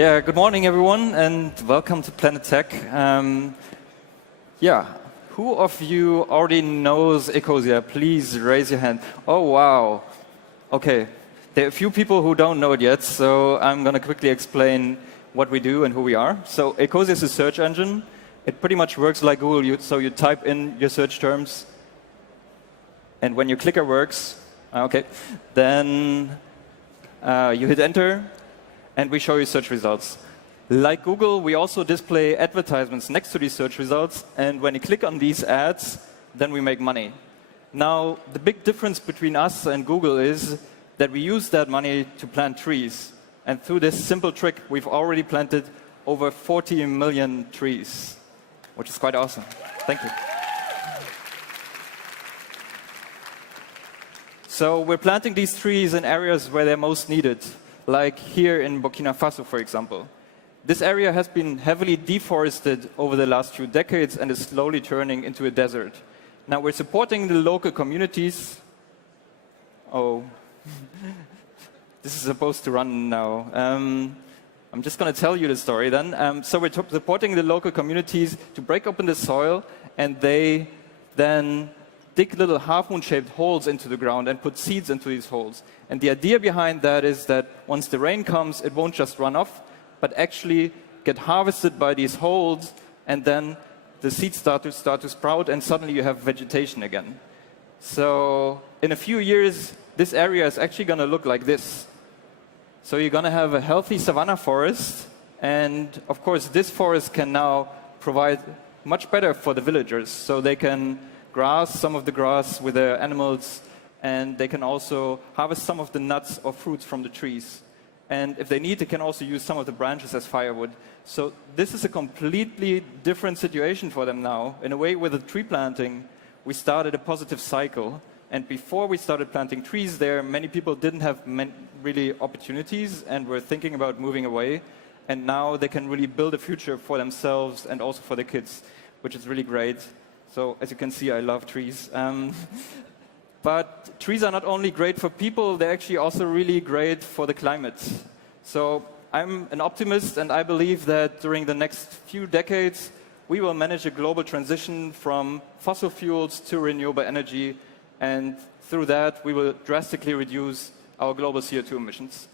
Yeah, good morning everyone and welcome to Planet Tech. Who of you already knows Ecosia? Please raise your hand. Oh wow. Okay, there are a few people who don't know it yet, so I'm going to quickly explain what we do and who we are. So Ecosia is a search engine. It pretty much works like Google, so you type in your search terms, and when your clicker works, then you hit enter, and we show you search results. Like Google, we also display advertisements next to these search results, and when you click on these ads, then we make money. Now, the big difference between us and Google is that we use that money to plant trees. And through this simple trick, we've already planted over 40 million trees, which is quite awesome. Thank you. So we're planting these trees in areas where they're most needed, like here in Burkina Faso, for example. This area has been heavily deforested over the last few decades and is slowly turning into a desert. Now we're supporting the local communities. Oh, this is supposed to run now. I'm just going to tell you the story then. So we're supporting the local communities to break open the soil, and they then dig little half-moon-shaped holes into the ground and put seeds into these holes. And the idea behind that is that once the rain comes, it won't just run off, but actually get harvested by these holes, and then the seeds start to sprout, and suddenly you have vegetation again. So in a few years, this area is actually going to look like this. So you're going to have a healthy savanna forest, and of course this forest can now provide much better for the villagers. So they can grass some of the grass with their animals, and they can also harvest some of the nuts or fruits from the trees. And if they need, they can also use some of the branches as firewood. So this is a completely different situation for them now. In a way, with the tree planting, we started a positive cycle. And before we started planting trees there, many people didn't have really opportunities and were thinking about moving away. And now they can really build a future for themselves and also for their kids, which is really great. So as you can see, I love trees. But trees are not only great for people, they're actually also really great for the climate. So I'm an optimist, and I believe that during the next few decades, we will manage a global transition from fossil fuels to renewable energy, and through that, we will drastically reduce our global CO2 emissions.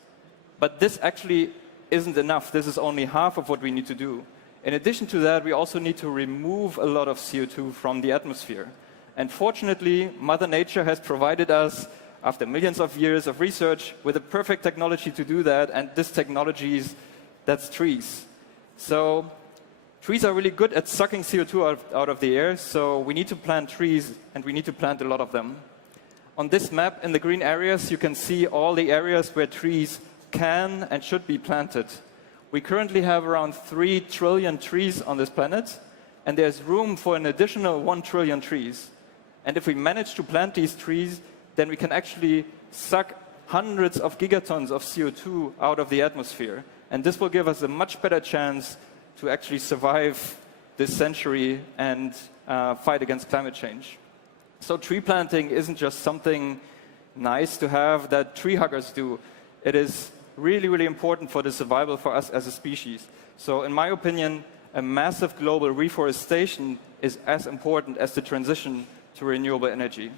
But this actually isn't enough. This is only half of what we need to do. In addition to that, we also need to remove a lot of CO2 from the atmosphere. And fortunately, Mother Nature has provided us, after millions of years of research, with a perfect technology to do that, and this technology that's trees. So trees are really good at sucking CO2 out of the air, so we need to plant trees, and we need to plant a lot of them. On this map, in the green areas, you can see all the areas where trees can and should be planted. We currently have around 3 trillion trees on this planet, and there's room for an additional 1 trillion trees. And if we manage to plant these trees, then we can actually suck hundreds of gigatons of CO2 out of the atmosphere. And this will give us a much better chance to actually survive this century and fight against climate change. So tree planting isn't just something nice to have that tree huggers do. It is really, really important for the survival for us as a species. So in my opinion, a massive global reforestation is as important as the transition to renewable energy.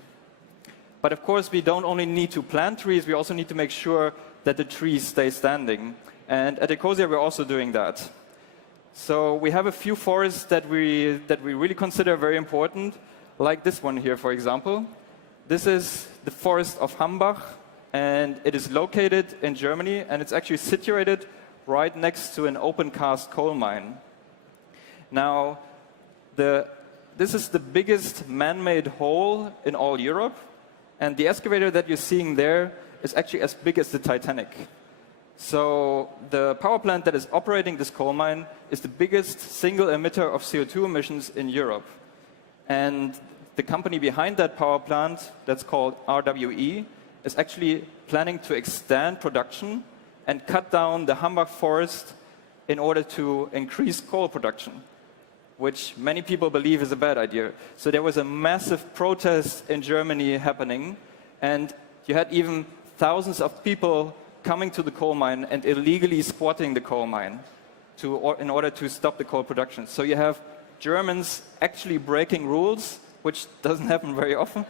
But of course, we don't only need to plant trees, we also need to make sure that the trees stay standing. And at Ecosia, we're also doing that. So we have a few forests that we really consider very important, like this one here, for example. This is the forest of Humburg, and it is located in Germany, and it's actually situated right next to an open-cast coal mine. Now, this is the biggest man-made hole in all Europe, and the excavator that you're seeing there is actually as big as the Titanic. So the power plant that is operating this coal mine is the biggest single emitter of CO2 emissions in Europe. And the company behind that power plant, that's called RWE, is actually planning to extend production and cut down the Humburg Forest in order to increase coal production, which many people believe is a bad idea. So there was a massive protest in Germany happening, and you had even thousands of people coming to the coal mine and illegally squatting the coal mine in order to stop the coal production. So you have Germans actually breaking rules, which doesn't happen very often.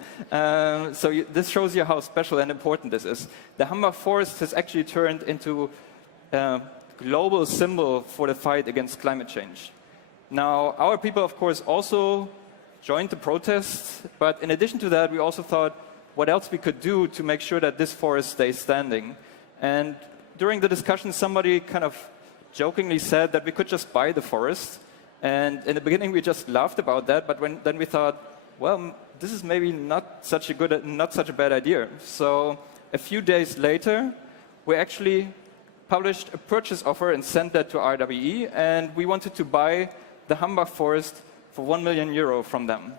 This shows you how special and important this is. The Humburg Forest has actually turned into a global symbol for the fight against climate change. Now, our people, of course, also joined the protests, but in addition to that, we also thought what else we could do to make sure that this forest stays standing. And during the discussion, somebody kind of jokingly said that we could just buy the forest. And in the beginning, we just laughed about that, but then we thought, well, this is maybe not such a bad idea. So a few days later, we actually published a purchase offer and sent that to RWE, and we wanted to buy the Humburg Forest for €1 million from them.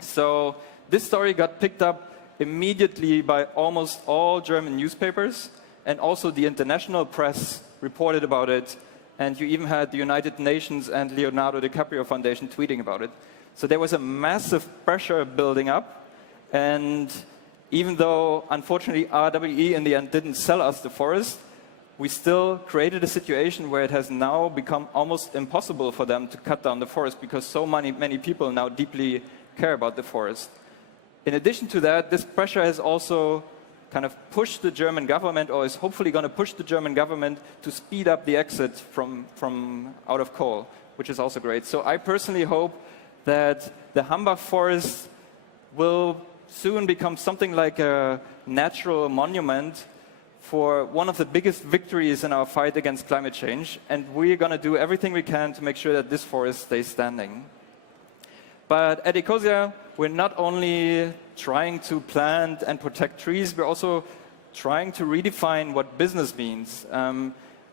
So this story got picked up immediately by almost all German newspapers, and also the international press reported about it, and you even had the United Nations and Leonardo DiCaprio Foundation tweeting about it. So there was a massive pressure building up, and even though, unfortunately, RWE in the end didn't sell us the forest, we still created a situation where it has now become almost impossible for them to cut down the forest because so many people now deeply care about the forest. In addition to that, this pressure has also kind of pushed the German government, or is hopefully going to push the German government to speed up the exit from out of coal, which is also great. So I personally hope that the Humburg Forest will soon become something like a natural monument for one of the biggest victories in our fight against climate change, and we're going to do everything we can to make sure that this forest stays standing. But at Ecosia, we're not only trying to plant and protect trees, we're also trying to redefine what business means.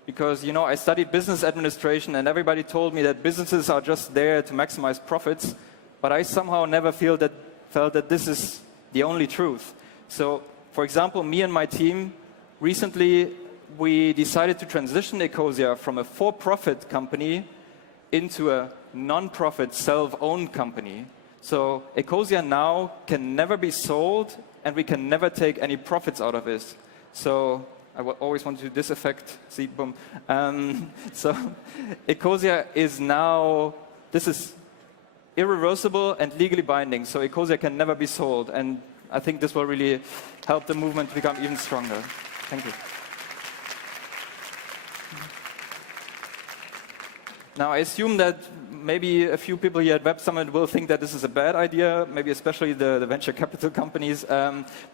Because, you know, I studied business administration, and everybody told me that businesses are just there to maximize profits, but I somehow never felt that this is the only truth. So, for example, me and my team, recently, we decided to transition Ecosia from a for-profit company into a non-profit, self-owned company. So Ecosia now can never be sold, and we can never take any profits out of it. So I always want to do this effect. See, boom. So Ecosia is now, this is irreversible and legally binding. So Ecosia can never be sold, and I think this will really help the movement become even stronger. Thank you. Now, I assume that maybe a few people here at Web Summit will think that this is a bad idea, maybe especially the venture capital companies.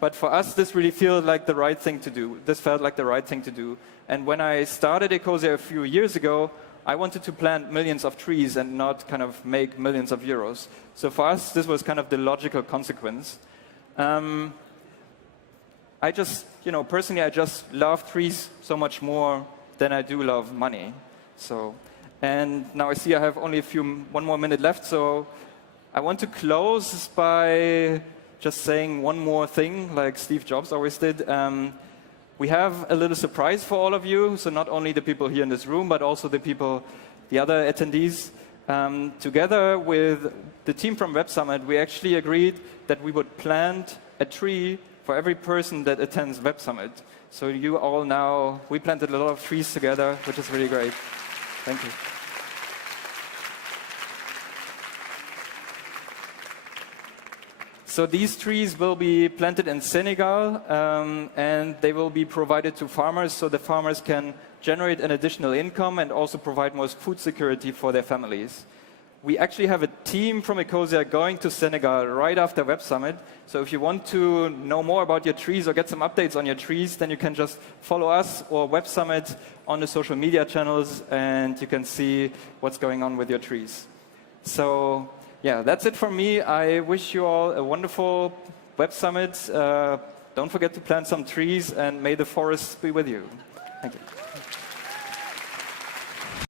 But for us, this really feels like the right thing to do. This felt like the right thing to do. And when I started Ecosia a few years ago, I wanted to plant millions of trees and not kind of make millions of euros. So for us, this was kind of the logical consequence. I just, personally, I just love trees so much more than I do love money. And now I see I have only one more minute left, so I want to close by just saying one more thing, like Steve Jobs always did. We have a little surprise for all of you, so not only the people here in this room, but also the other attendees. Together with the team from Web Summit, we actually agreed that we would plant a tree for every person that attends Web Summit. So you all now, we planted a lot of trees together, which is really great. Thank you. So these trees will be planted in Senegal, and they will be provided to farmers, so the farmers can generate an additional income and also provide more food security for their families. We actually have a team from Ecosia going to Senegal right after Web Summit. So if you want to know more about your trees or get some updates on your trees, then you can just follow us or Web Summit on the social media channels, and you can see what's going on with your trees. So yeah, that's it from me. I wish you all a wonderful Web Summit. Don't forget to plant some trees, and may the forests be with you. Thank you.